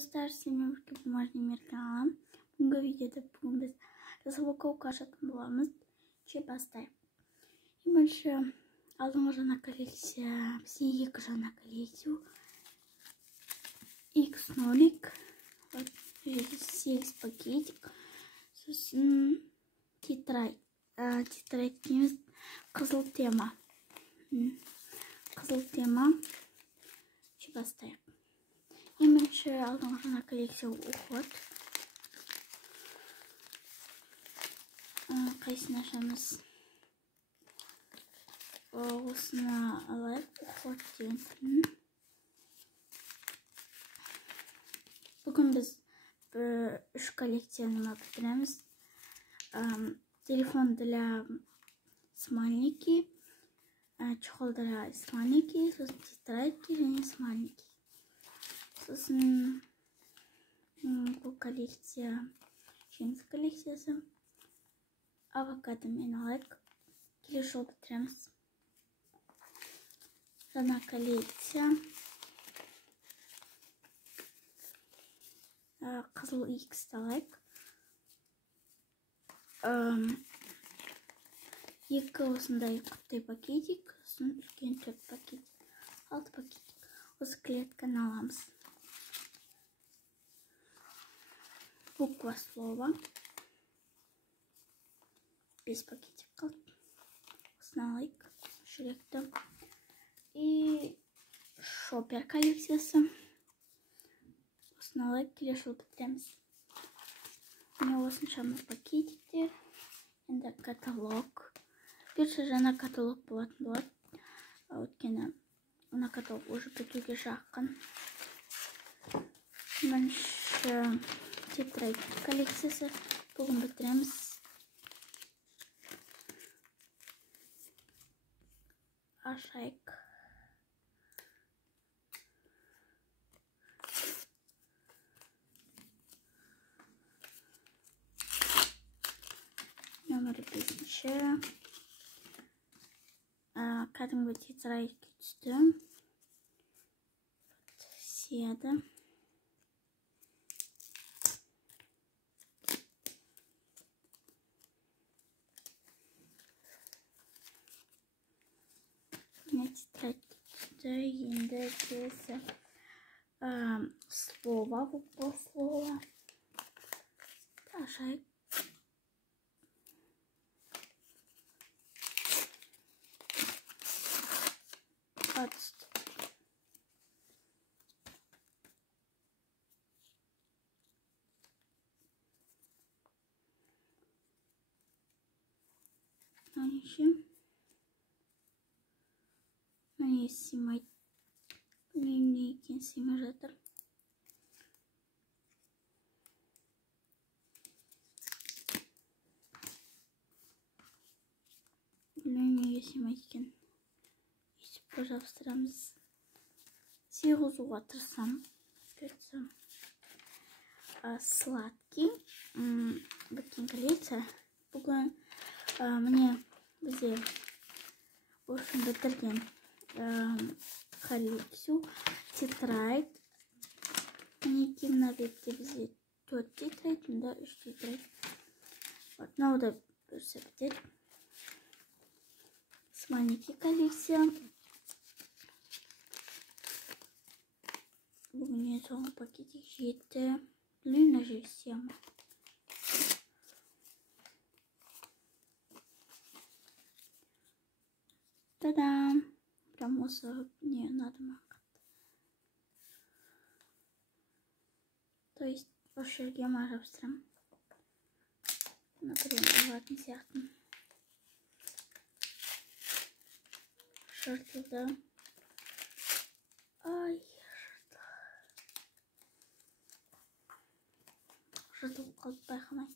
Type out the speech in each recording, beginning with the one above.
достар, сенімен бірге бумажный мерген алам. Бүгінгі видеода біз распаковка ашатын боламыз. Бастайық. Бірінші алдыңғы жаңа коллекция, бізде екі жаңа коллекция. X0, вот, 8 пакетик. Сосын тетрадь дейміз, қызыл тема. Қызыл тема. Бастайық. Бірінші алдыңғы жаңа коллекция уход. Қайсыны ашамыз? Осыны алайық, уход деген. Бүгін біз 3 коллекцияны бітіреміз. Телефон для смайлики, чехол для смайлики, сосын тетрадки және смайлики. Сосын бұл коллекция, жеңіс коллекциясы. Авокадо мен алайық. Келесі жол бітіреміз. Жаңа коллекция. Қызыл X алайық. Екі осындай құттай пакетик, сосын үлкен 4 пакетик, 6 пакетик. Осы клетканы аламыз. Буква слова. 5 пакетик қалды. Осыны алайық. Жүректі. И шопер коллекциясы. Осыны алайық. Келесі жол бітіреміз. Міне осыншама пакетиктер. Енді каталог. Бірінші жаңа каталог болатын болады. Өйткені мына каталог уже бітуге жақын. Бірінші тетрадь коллекциясы. Бүгін бітіреміз. Ашайық. Номер 5. Кәдімгі тетрадьке түсті. Сияды. Тетрадьке түсті. Енді келесі слова, буква слова. Ашайық. Atst. Міне симай. Не екен симай жатыр. Неге симай екен. Пожалуйста, сиғызуға тырысам. Сладкий. Біткен коллекция. Бүгін міне бізде осыны бітірген коллекцию. Тетрадь. Мінеки мына бетте бізде 4 тетрадь, мында 3 тетрадь. Мынау бүрсі бітеді. Смайлики коллекция. Бүгін соңғы пакетик жетті. Блин, же всем. Та-дам! Прям осы не надо мақат. То есть, осы жерге жабыстырам. Например, алатын сияқтын. Жыртылды. Ай, жыртылып қалып байқамай.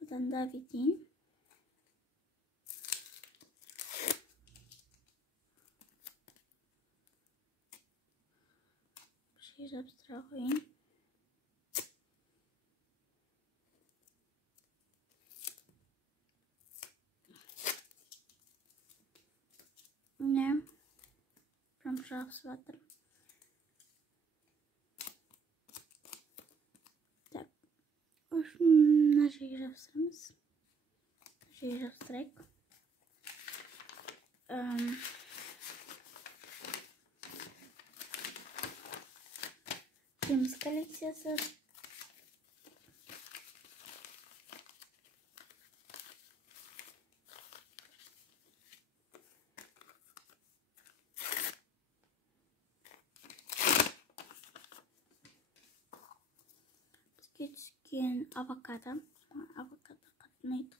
Одан да видейін. Бір жер жабыстыра қойын. Міне, прям жабысып жатыр. köşeye yapsırımız. Köşeye yapsırak. Temiz koleksiyası. Geçken avokado. Avokado neydi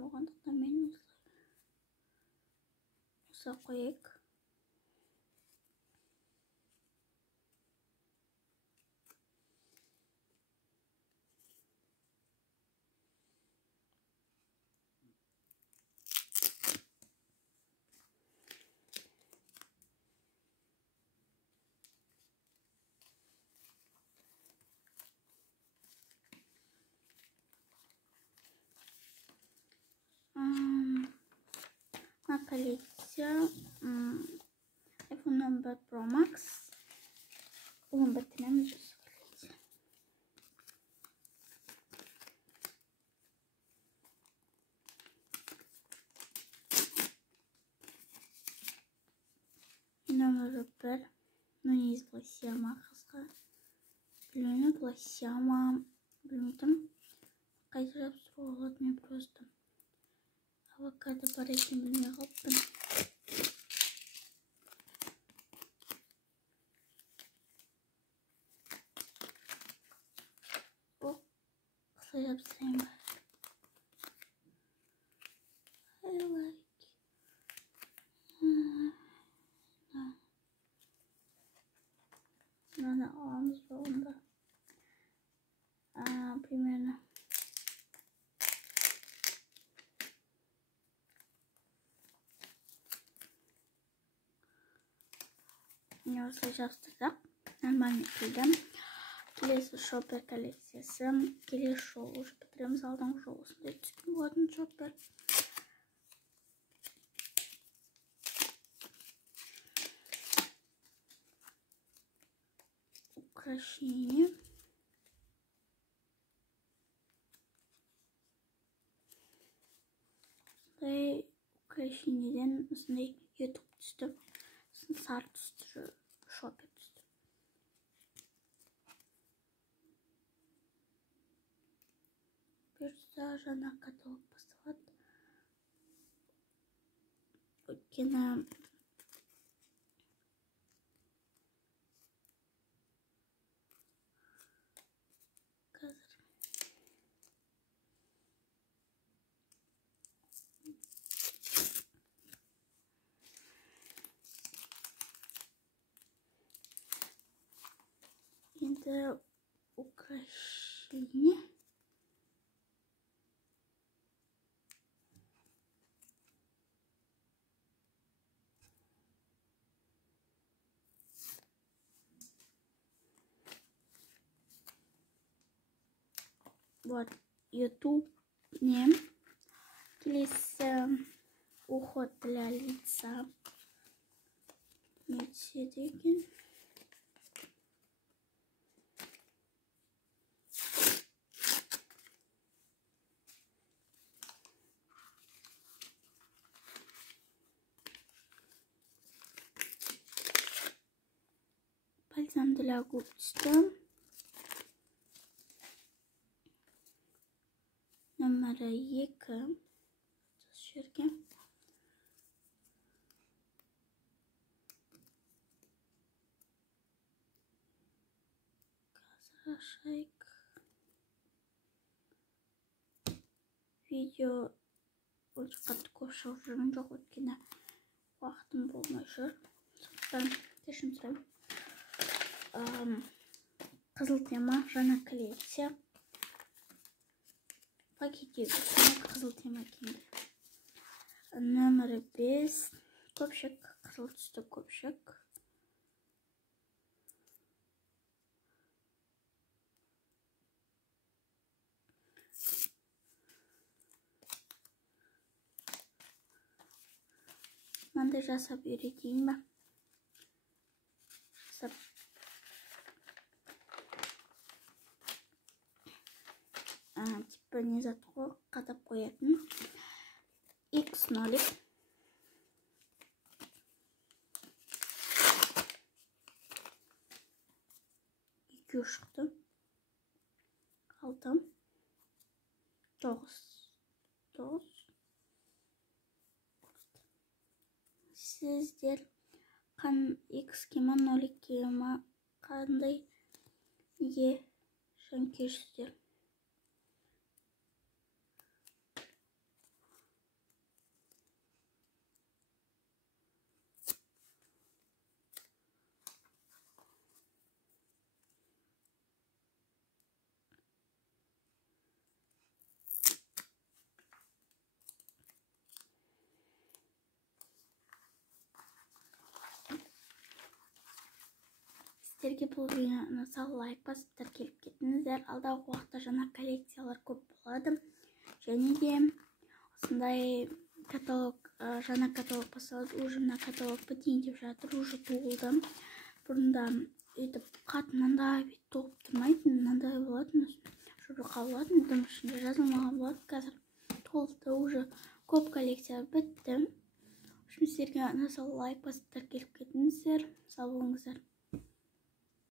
болғандықтан мен осылай қояйық. На коллекция iPhone 11 Pro Max. Bunu bitiremeyeceğiz. Номер 1. Ну, не из пластима, Блин, пластима. Bilmedim. Kaydır yapsın oğlatmıyor просто. Avokado para için bilmeye kalktım. O kısa yapsayım ben. I like. Nada almamız zorunda. Primero. Осылай жабыстырсақ нормально келді. Келесі шоппер коллекциясы. Келесі жолы уже бітіреміз. Алдыңғы жолы осындай түскен болатын шоппер. Украшение. Осындай украшениеден осындай ютуб түсті. Сары түсті шоппер түсті. Бұйыртса жаңа каталог басталады. Өйткені қазір енді украшение. Вот, YouTube не. Келесі уход для лица. Не деген. Бальзам для губ түсті. Номер 2. Жерге. Қазір ашайық. Видео өте қатты көп шығып жүрген жоқ, өйткені уақытым болмай жүр. Сондықтан кешірім сұраймын. Қызыл тема, жаңа коллекция. Пакетегі қызыл тема киімдер. Номер 5. Көпшік, қызыл түсті көпшік. Мынандай жасап үйретейін ба? типа не зат қой, қатап қоятын. X нолик. Екі шықты. Қалды. 9. Сіздер X кема 0 кема қандай неге жанкешсіздер? Сіздерге бұл видеоны сау лайк басып тіркеліп кетіңіздер. Алдағы уақытта жаңа коллекциялар көп болады. Және де осындай каталог, жаңа каталог басталады. Уже мына каталог бітейін деп жатыр, уже туылды. Бұрында өйтіп қатынанда толып тұрмайтын, мынандай болатын, жұрқа болатын, дым ішінде жазылмаған болады. Қазір толды, уже көп коллекция бітті. Сіздерге сау лайк басып тіркеліп кетіңіздер. Сау болыңыздар.